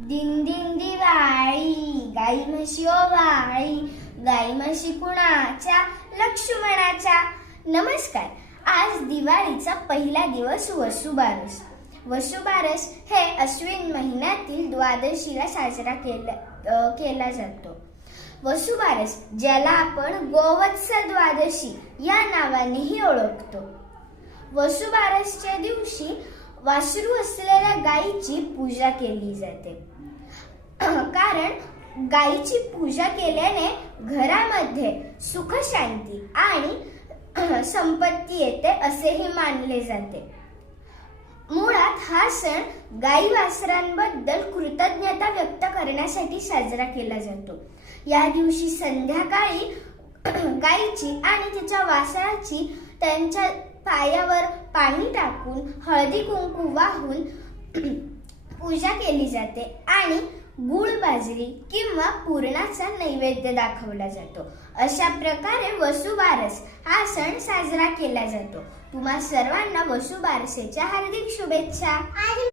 दिन दिन दिवाळी, गाई म्हशी ओवाळी, गाई म्हशी कुणाच्या, लक्ष्मणाच्या. नमस्कार. आज दिवाळीचा पहिला दिवस वसुबारस. वसुबारस हे अश्विन महिन्यातील द्वादशीला साजरा केला जातो. वसुबारस, ज्याला आपण गोवत्स द्वादशी या नावानेही ओळखतो. वसुबारसच्या दिवशी वासरू असलेल्या गायीची पूजा केली जाते. कारण गायीची पूजा केल्याने घरामध्ये सुख, शांती आणि संपत्ती येते असेही मानले जाते. मुळात हा सण गाई वासरांबद्दल कृतज्ञता व्यक्त करण्यासाठी साजरा केला जातो. या दिवशी संध्याकाळी गायीची आणि तिच्या वासराची त्यांच्या पायावर पाणी टाकून हळदी कुंकू वाहून पूजा केली जाते आणि गुळ, बाजरी किंवा पुरणाचा नैवेद्य दाखवला जातो. अशा प्रकारे वसुबारस हा सण साजरा केला जातो. तुम्हा सर्वांना वसुबारसेच्या हार्दिक शुभेच्छा.